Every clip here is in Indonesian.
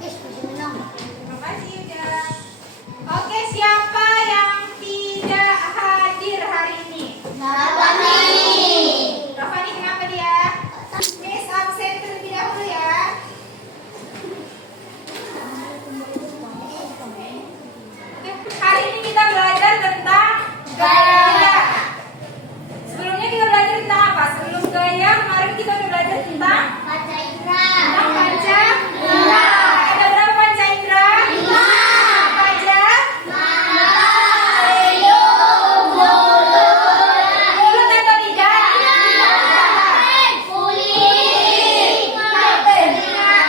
Terima kasih udah. Oke, siapa yang tidak hadir hari ini? Rafani, kenapa dia? Miss absen terlebih dahulu ya. Oke, hari ini kita belajar tentang gaya. Sebelumnya kita belajar tentang apa? Sebelum gaya, kemarin kita udah belajar tentang panca indera. Ada berapa panca indera? 5. Apa aja? Mulut atau lidah?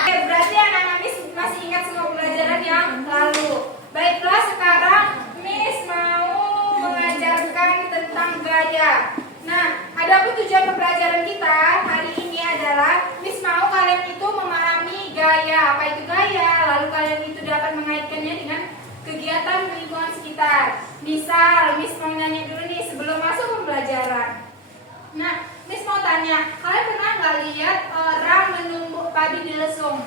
Oke, berarti anak-anak Miss masih ingat semua pembelajaran yang lalu. Baiklah, sekarang Miss mau mengajarkan tentang gaya. Nah, adapun tujuan pembelajaran kita hari ini adalah Miss mau kalian itu memahami gaya. Apa itu gaya? Lalu kalian itu dapat mengaitkannya dengan kegiatan lingkungan sekitar. Misal, Miss mau nanya dulu nih sebelum masuk pembelajaran. Nah, Miss mau tanya, kalian pernah nggak lihat orang menumbuk padi di lesung?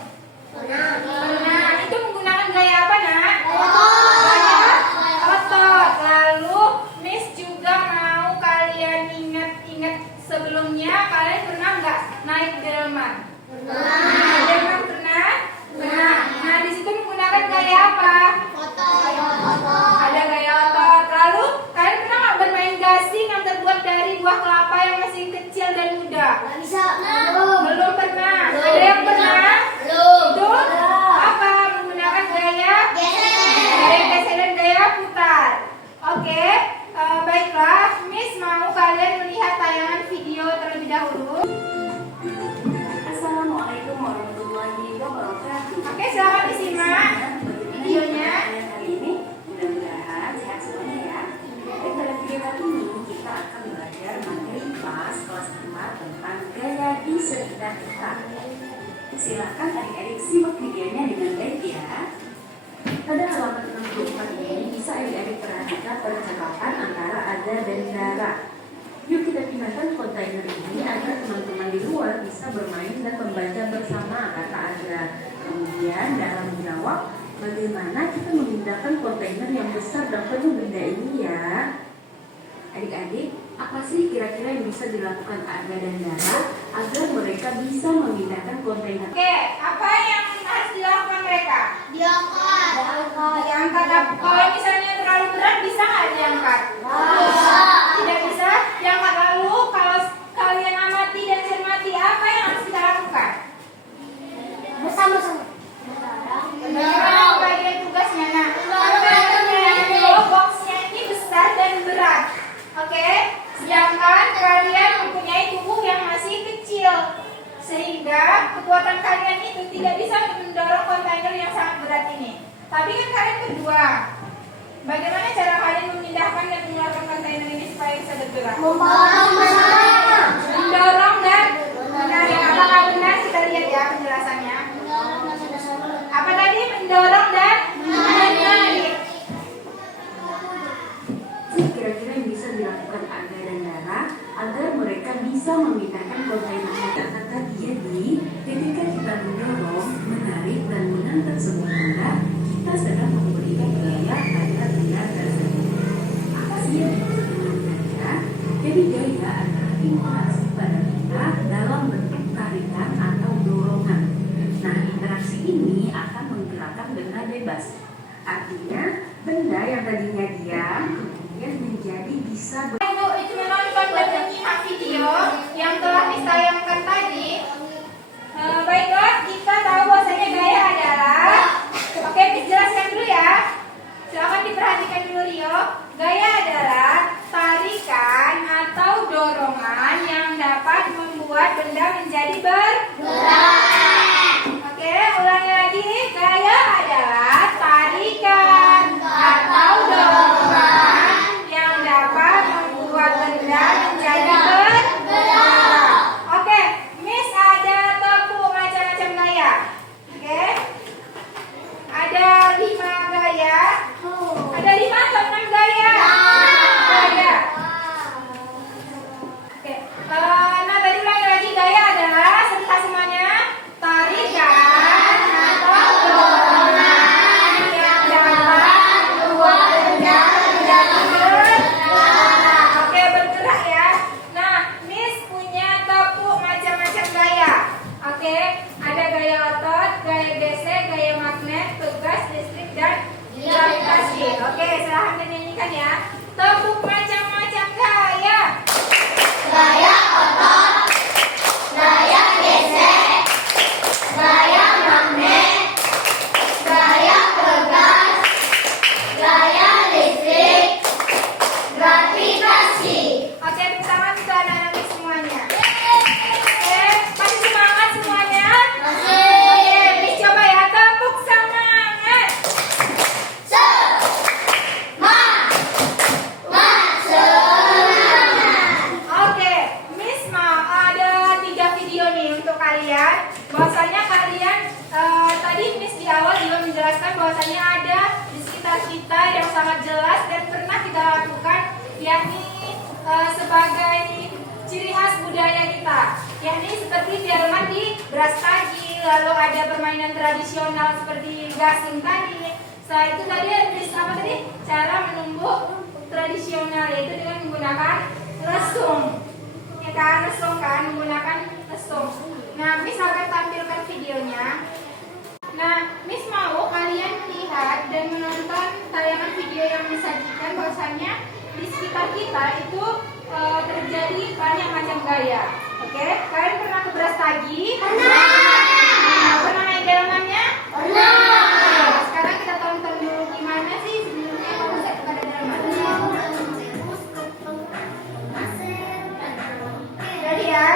Pernah. Itu menggunakan gaya apa, Nak? Gaya otot. Lalu Miss juga mau kalian ingat-ingat sebelumnya kalian pernah nggak naik delman? Delman pernah? Pernah. Nah, di situ menggunakan gaya apa? Ada gaya otot. Lalu kalian pernah nggak bermain gasing yang terbuat dari buah kelapa yang masih kecil dan muda? Belum pernah. Ada yang pernah? Itu apa? Menggunakan gaya geser dan gaya putar. Oke, baiklah. Miss mau kalian melihat tayangan video terlebih dahulu. Assalamualaikum warahmatullahi wabarakatuh. Oke, selamat disimak videonya. Hari ini mudah-mudahan sehat semuanya ya. Dan pada video kali ini kita akan belajar materi kelas 4 tentang gaya di sekitar kita. Silakan adik-adik simak videonya dengan baik ya. Pada halaman 64 ini bisa adik-adik perhatikan percakapan antara Ada dan Dara. Yuk kita pindahkan kontainer ini agar teman-teman di luar bisa bermain dan membaca bersama, kata Ada. Kemudian Dara menjawab, bagaimana kita memindahkan kontainer yang besar dan penuh benda ini ya? Adik-adik, apa sih kira-kira yang bisa dilakukan Ada dan Dara agar mereka bisa memindahkan kontainer? Oke, apa yang harus dilakukan mereka? Diangkat. Kalau misalnya terlalu berat bisa nggak diangkat? Tidak bisa diangkat. Lalu kalau kalian amati dan cermati, apa yang harus kita lakukan? Bersama-sama. Bagaimana bagian tugasnya? Nah, boxnya ini besar dan berat. Oke, sedangkan kalian mempunyai tubuh yang masih kecil, sehingga kekuatan kalian itu tidak bisa mendorong kontainer yang sangat berat ini. Tapi kan kalian berdua. Bagaimana cara kalian memindahkan dan mengeluarkan kontainer ini supaya bisa bergerak? Mendorong dan menarik. Apakah benar? Kita lihat ya penjelasannya. Apa tadi? Mendorong dan menarik. Kira-kira yang bisa dilakukan Ada dan Dara agar mereka bisa memindahkan kontainer kata jadi ketika kita mendorong, menarik dan mengangkat sebuah benda, kita sedang memberikan gaya pada benda tersebut. Apa sih yang dimaksud dengan gaya? Jadi gaya adalah interaksi pada kita dalam bentuk tarikan atau dorongan. Nah, interaksi ini akan menggerakkan benda bebas. Artinya benda yang tadinya diam kemudian menjadi bisa Ibu itu menonton dan menyimak video yang telah ditayangkan tadi. Baiklah, kita tahu bahwasanya gaya adalah, oke, jelaskan dulu ya. Silakan diperhatikan dulu Rio. Gaya adalah tarikan atau dorongan yang dapat membuat benda menjadi bergerak. Oke, ulangi lagi. Gaya adalah tarikan atau dorongan yang dapat membuat benda menjadi bergerak. Oke, menjelaskan bahwasanya ada di sekitar kita yang sangat jelas dan pernah kita lakukan, yakni sebagai ciri khas budaya kita, yakni seperti delman di Brastagi, lalu ada permainan tradisional seperti gasing tadi. Setelah itu tadi apa tadi? Cara menumbuk tradisional, yaitu dengan menggunakan lesung. Ya kan, lesung kan, menggunakan lesung. Nah, Miss akan tampilkan videonya. Nah, Miss mau kalian melihat dan menonton tayangan video yang disajikan bahwasanya di sekitar kita itu terjadi banyak macam gaya. Oke, kalian pernah ke Brastagi? Pernah. Pernah naik delmannya? Pernah. Nah, sekarang kita tonton dulu gimana sih sebelumnya konsep pada delman. Jadi ya,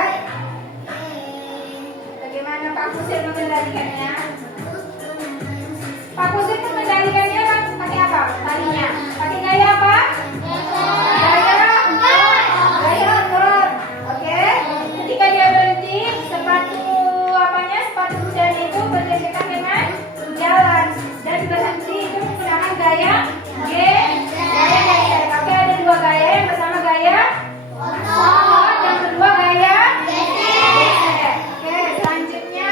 bagaimana Pak Kusir mengendalikannya? Pak Kusir mengendalikannya pakai apa? Talinya. Pakai gaya apa? Gaya otot. Oke. Ketika dia berhenti, sepatu kuda itu bergesekan dengan jalan dan berhenti itu menggunakan gaya G. Gaya geser. Oke, ada dua gaya. Yang pertama gaya otot, yang kedua gaya geser. Oke, selanjutnya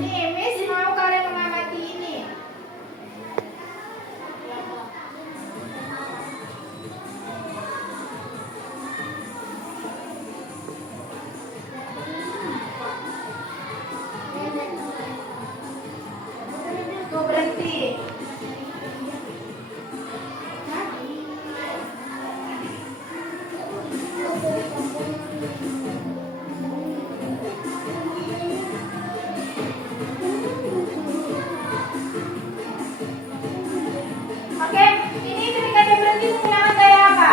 ini Miss mau kalian mengamati ini. Tuh berhenti. Oke, ini ketika dia berhenti menggunakan gaya apa?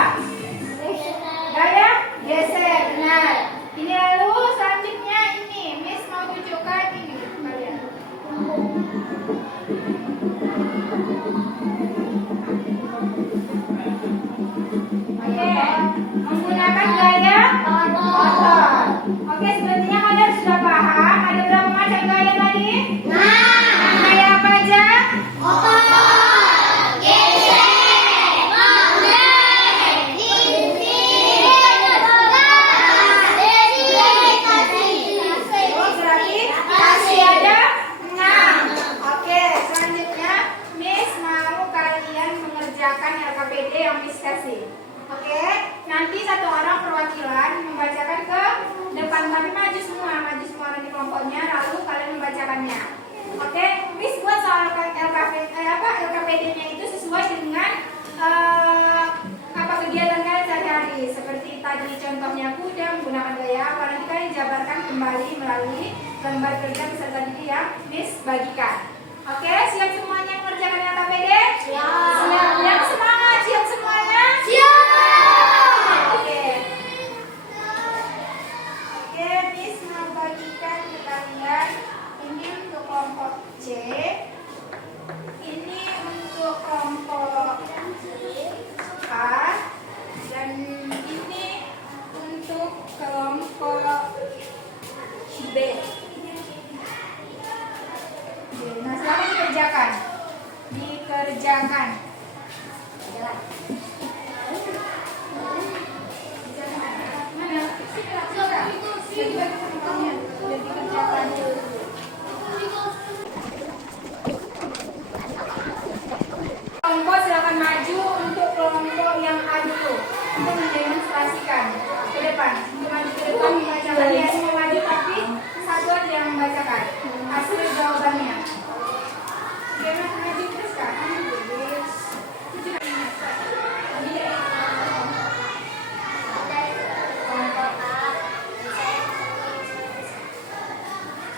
Gaya geser, benar. Ini lalu selanjutnya ini, Miss mau tunjukkan ini kalian. Oke, menggunakan gaya otot. Oke, sepertinya kalian sudah paham. Ada berapa macam gaya tadi? Gaya apa aja? Oh, berarti kasih ada 6. Oke, selanjutnya Miss mau kalian mengerjakan LKPD yang Miss kasih. Oke, nanti satu orang perwakilan membacakan ke depan, tapi maju semua nanti kelompoknya, lalu kalian membacakannya. Oke, Miss buat soal LKPD-nya itu sesuai dengan apa kegiatan kalian sehari-hari. Seperti tadi contohnya kuda menggunakan gaya apa, nanti kalian jabarkan kembali melalui lembar kerja beserta diri yang Miss bagikan. Oke, siap semuanya mengerjakan LKPD? Siap. Yang semangat, siap semuanya? Oke. Oke, Miss mau bagikan ke kalian. Ini untuk kelompok C. Ini untuk kelompok A. Dan ini untuk kelompok B. Nah, sekarang dikerjakan. Jalan. Mana? Dikerjakan. Kelompok silakan maju untuk kelompok yang A dulu untuk mendemonstrasikan ke depan. Untuk maju ke depan membacakan, ya semua maju tapi satu aja yang membacakan hasil jawabannya. Gimana maju terus kan?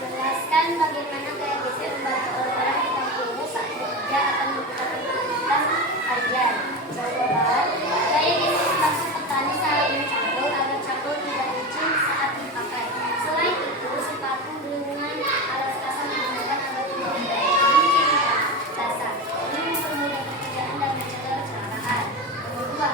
Jelaskan bagaimana gaya geser membantu orang kita guru saat bekerja akan melakukan aktivitas harian. Jawaban, gaya geser dimaksud petani saat mencangkul agar cangkul tidak licin saat dipakai. Selain itu, sepatu dengan alas kasar digunakan agar tidak membahayakan dasar. Ini mempermudah pekerjaan dan mencegah kecelakaan. Kedua,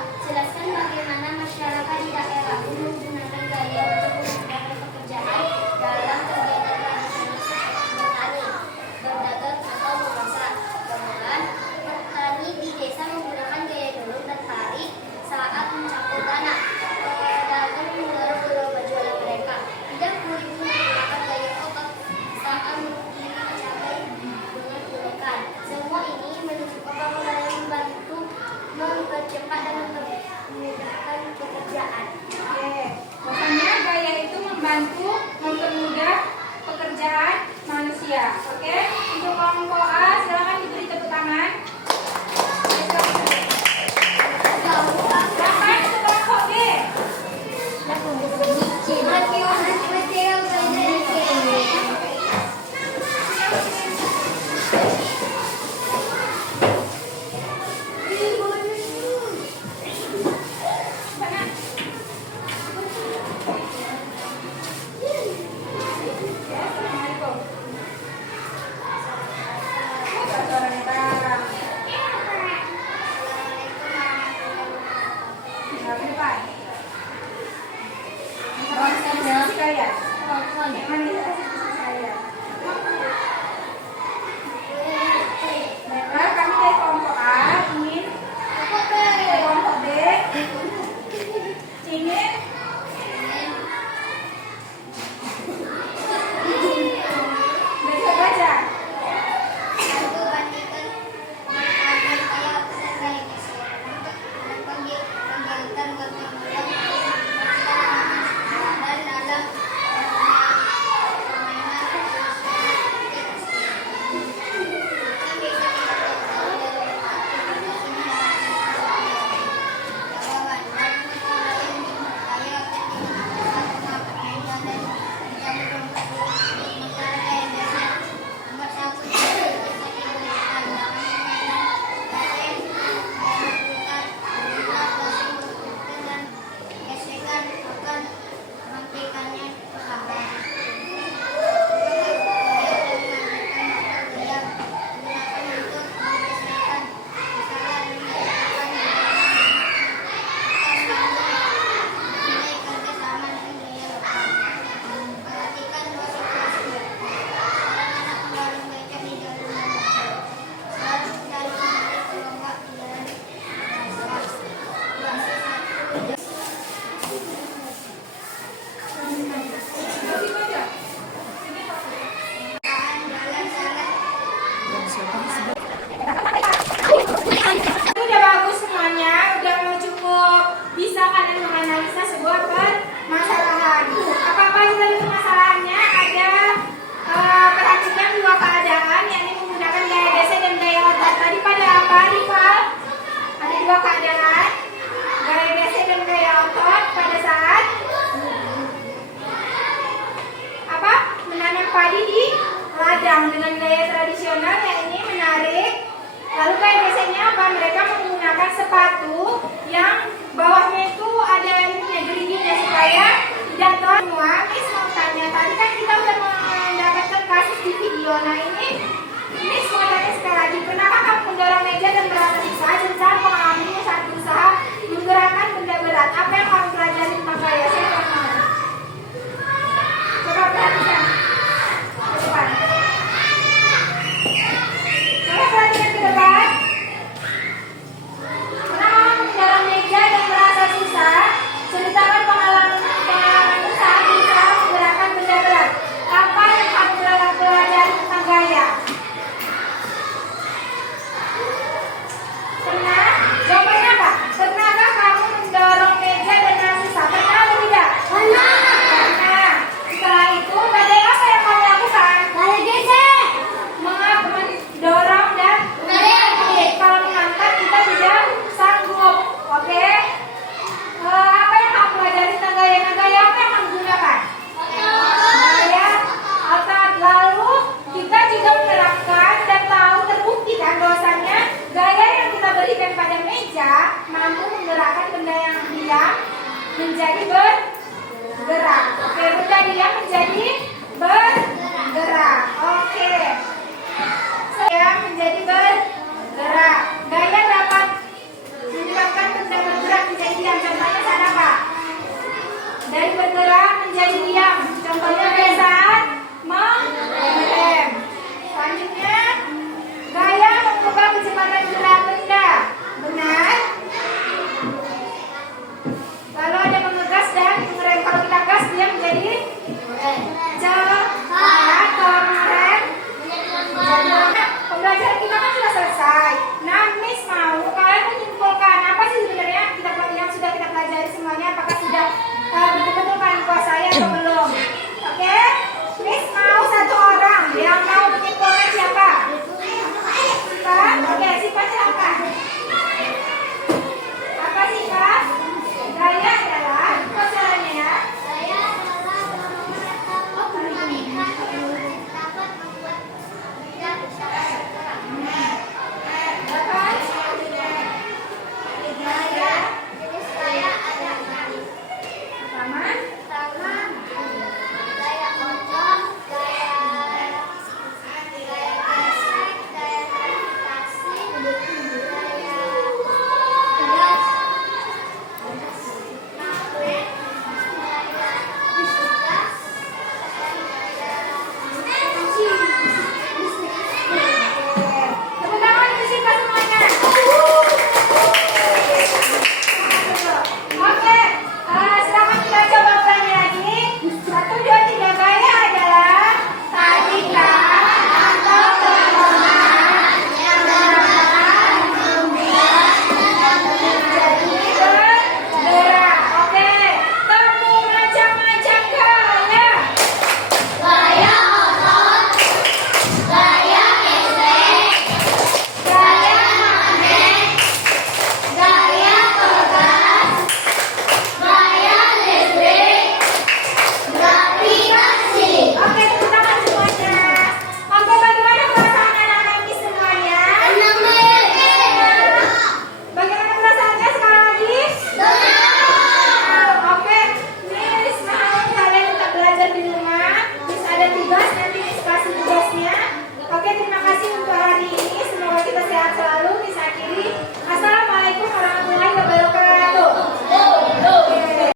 biasanya apa? Mereka menggunakan sepatu yang bawahnya itu ada ininya, geriginya supaya tidak terlalu semua. Miss mau tanya, tadi kan kita udah mendapatkan kasus di video. Nah ini Miss mau tanya sekali lagi, pernahkah kamu mendorong meja dan merasa siksa? Cerita pengalamanmu saat berusaha menggerakkan benda berat. Apa yang kamu pelajari tentang gaya? Siapa yang mau? Coba perhatikan ke depan. Coba perhatikan ke depan. Pernah kamu mendorong meja dan merasa susah? Ceritakan pengalamanmu saat berusaha menggerakkan benda berat. Apa yang kamu pelajari tentang gaya? Pernah? Jawabannya apa? Pernahkah kamu mendorong meja dengan susah? Pernah atau tidak? Pernah. Pernah. Setelah itu, gaya apa yang kamu lakukan? Gaya gesek. Mendorong dan menarik. Kalau mengangkat kita tidak sanggup. Oke? Apa yang kamu pelajari tentang gaya? Nah, gaya apa yang kamu gunakan? Gaya otot. Lalu kita juga menerapkan dan tahu terbukti kan bahwasannya gaya yang kita berikan pada meja mampu menggerakkan benda yang diam menjadi bergerak. Oke, benda diam menjadi